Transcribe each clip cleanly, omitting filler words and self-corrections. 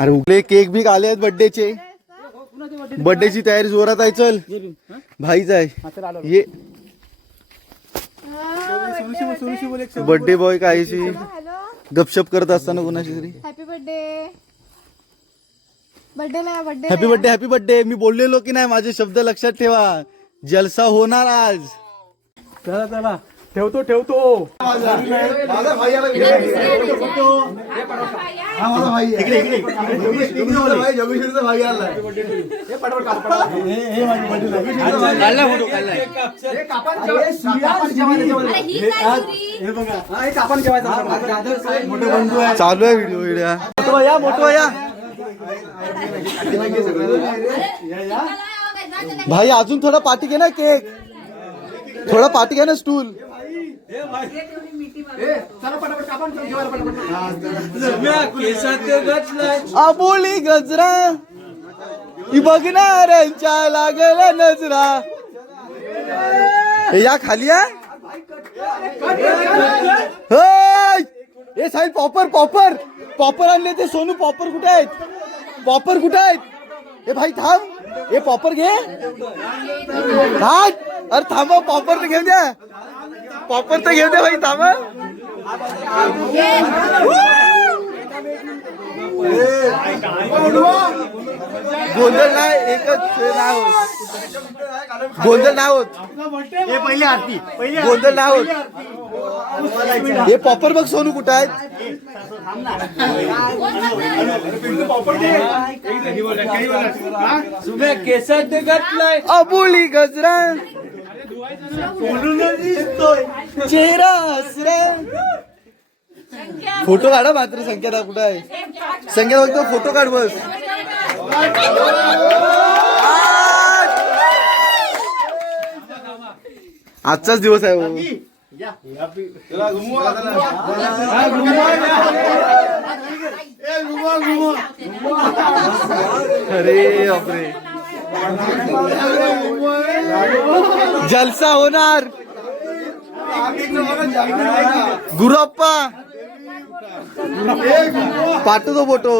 अरे उगले केक बी आले आहेत बर्थडेचे. बर्थडेची तयारी जोरात आहे. चल भाईच आहे ये. बर्थडे बॉय काहीशी गपशप करत असताना कोणाशी तरी हॅपी बर्थडे. बर्थडेला birthday. Happy birthday happy birthday. मी बोललेलो की नाही माझे शब्द लक्षात ठेवा. जलसा होणार आज. चला चला ठेवतो ठेवतो. माझा भाई आला. जोगेश्वरीचा भाई आला. चालू आहे व्हिडिओ. मोठो या मोठो या भाई. अजून थोडा पार्टी घे ना. केक थोडा पार्टी घे ना. स्टूल आबोली गजरा बघणाऱ्यांच्या लागला नजरा. या खाली या. साहेब पॉपर पॉपर पॉपर आणले ते. सोनू पॉपर कुठे आहेत. पॉपर कुठे आहेत. हे भाई थांब. हे पॉपर घे. अरे थांबा. पॉपर तर घेऊ द्या. पॉपर तर घेऊ द्या भाई. थांबा. गोंधळ नाही. एकच नाही होत. गोंधळ नाही होत. पहिली आरती गोंधळ नाही होत. हे पॉपर बघ. सोनू कुठं आहेत. केसात घातलाय. अबोली गजरा चेहरा हसरा. फोटो काढा मात्र. संख्या कुठं आहे. संख्या बघतो. फोटो काढ बस. आजचाच दिवस आहे हो. अरे बापरे. जलसा होणार. गुरुप्पा पाठवतो फोटो.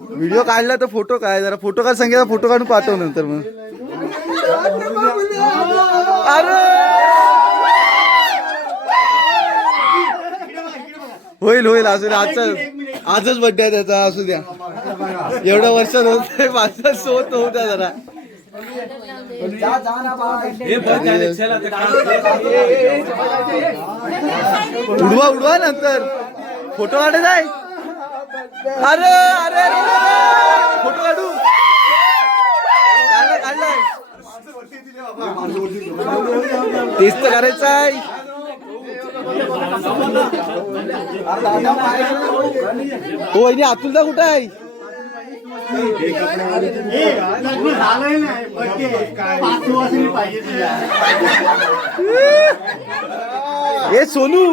व्हिडिओ काढला तर फोटो काय. जरा फोटो काढ. संगीता फोटो काढून पाठव नंतर मग. अरे होईल होईल. असू द्या. आजच बर्थडे आहे त्याचा. असू द्या. एवढ्या वर्षात होत माझा सोत होऊ द्या जरा. उडवा उडवा नंतर. फोटो काढत आहे. अरे अरे फोटो काढू. काढलाय. तेच तर करायचं आहे. हो वहिनी. अतुलदा कुठं आहे. हे सोनू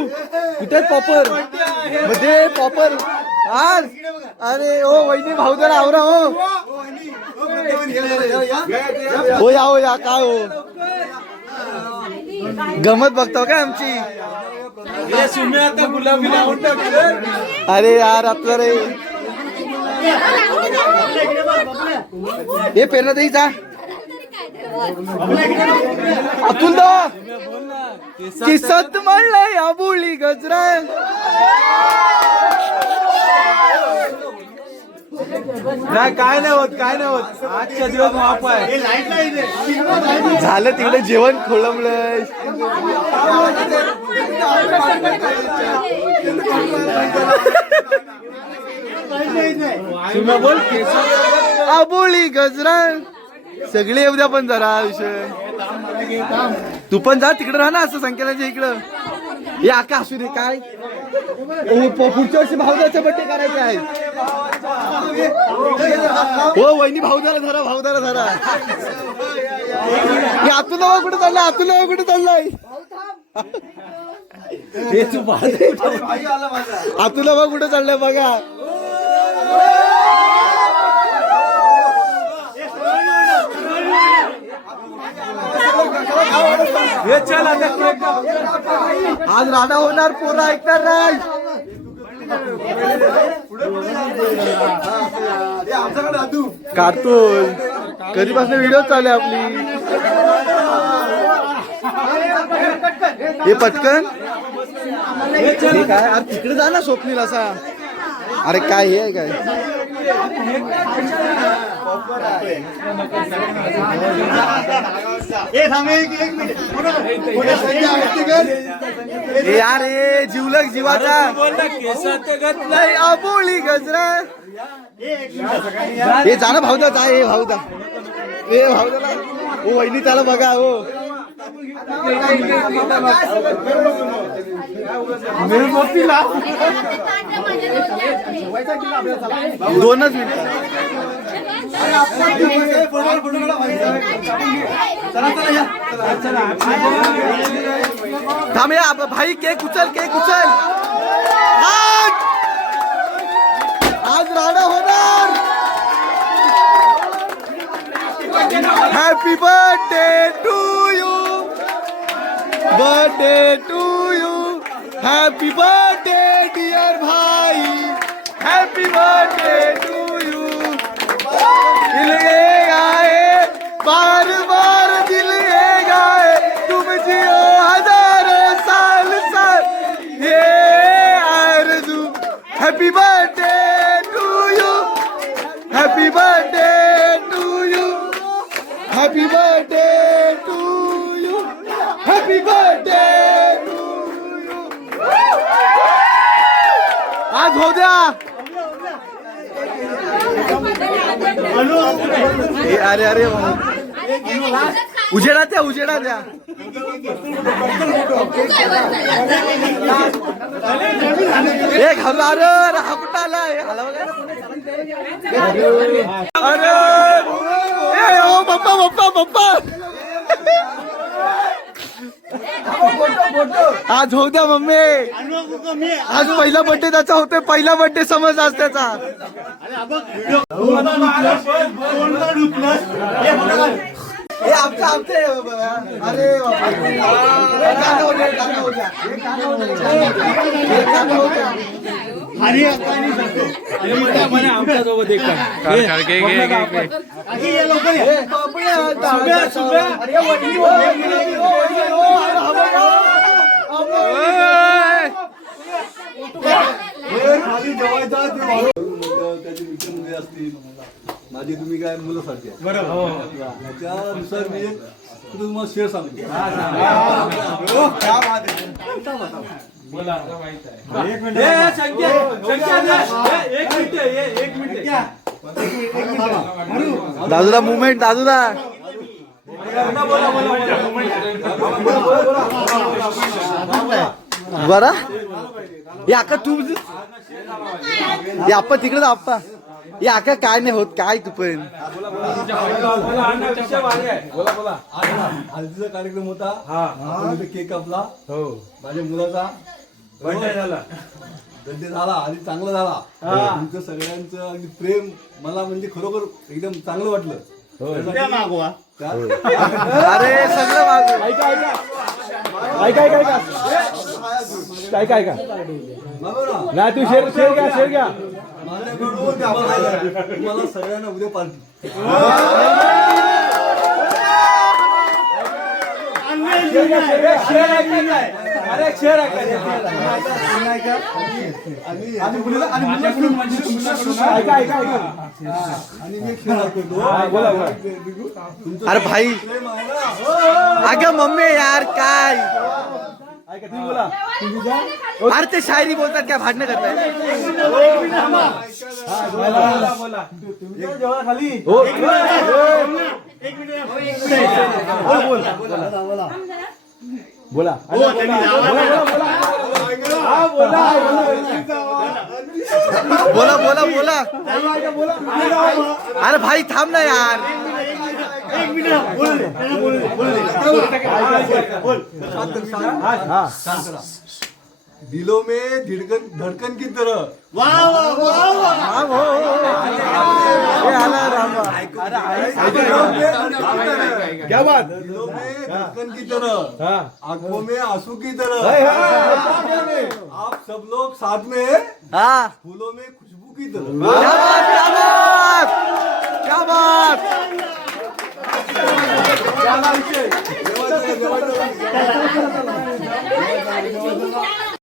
कुठे. पॉपर मध्ये पॉपर. अरे ओ वहिनी भाऊ जरा आवरा हो. हो या हो या. काय हो गमत बघतो काय आमची. आता गुलाबी अरे यार आता रे. हे पेरणा देई जा. अतुलदा किस्सत म्हणलाय आबोली गजरा. नाही काय नाही होत. काय नाही होत. आजच्या दिवस माफ आहे. झालं तिकडे जेवण खोळंबलंय. बोल. आबोली गजरा. सगळे येऊ द्या पण जरा विषय. तू पण जा तिकडे राहा ना. असं संख्याच्या इकडं. हे आका असू दे. काय पुढच्या वर्षी भाऊदाचा बड्डे करायचा आहे. हो वहिनी भाऊदाला धरा. भाऊदाला धरा. हे अतुला कुठे चाललाय. अतुला कुठे चाललाय. अतुला बघ कुठे चाललाय बघा. आज राडा होणार. पोरं ऐकणार नाही. कार्टून कधीपासून व्हिडिओ चालू आहे आपली. हे पटकन हे काय अरे तिकडे जा ना स्वप्नील असा. अरे काय हे आहे काय हे यार हे जीवलग जीवाचा नाही आबोळी गजरा. हे जाणं भाऊदा जा हे भाऊदा हे भाऊदाला ओ वहिनी त्याला बघा हो. दोनच मिनिट थांब या भाई केक उचल आज राडा होणार. Happy birthday to you happy birthday dear भाई हॅपी बर्थडे टू यू. दिल ये गाए बार बार दिल ये गाए तुम जियो हजारों साल ये आरज़ू. Happy birthday to you happy birthday to you happy birthday to you happy birthday to you. आज हो द्या. अरे अरे उजेडा द्या हे घाबरा. अरे हा कुठं आला अरे ओ पप्पा आज हो द्या मम्मी. आज पहिला बर्थडे त्याचा होतोय. पहिला बर्थडे समज आज त्याचा. हे आमचे अरे माझी तुम्ही काय मुलासारखी त्यानुसार मी तुम्हाला शेअर सांगतो. दादूला मुवमेंट दादूला बरा हे आका तू हे आप्पा तिकडे आप्पा हे आका काय नाही होत काय तू पण. हळदीचा कार्यक्रम होता. केक कापला माझ्या मुलाचा बर्थडे झाला आणि चांगला झाला. तुमचं सगळ्यांचं अगदी प्रेम मला म्हणजे खरोखर एकदम चांगलं वाटलं. अरे सगळं काय नाही तू शेअर घ्या माझ्याकडून तुम्हाला सगळ्यांना उद्या पार्टी. अरे भाई अगं मम्मी यार काय अरे ते शायरी बोलतात काय भांडणं करताय. बोला अरे भाई थांब ना यार. दिलों में धड़कन की तरह. क्या बात. दिलों में धड़कन की तरह आंखों में आंसू की तरह आप सब लोग साथ में हाँ फूलों में खुशबू की तरह. क्या बात, क्या बात. झाला विषय. जेवायचं, जेवायचं.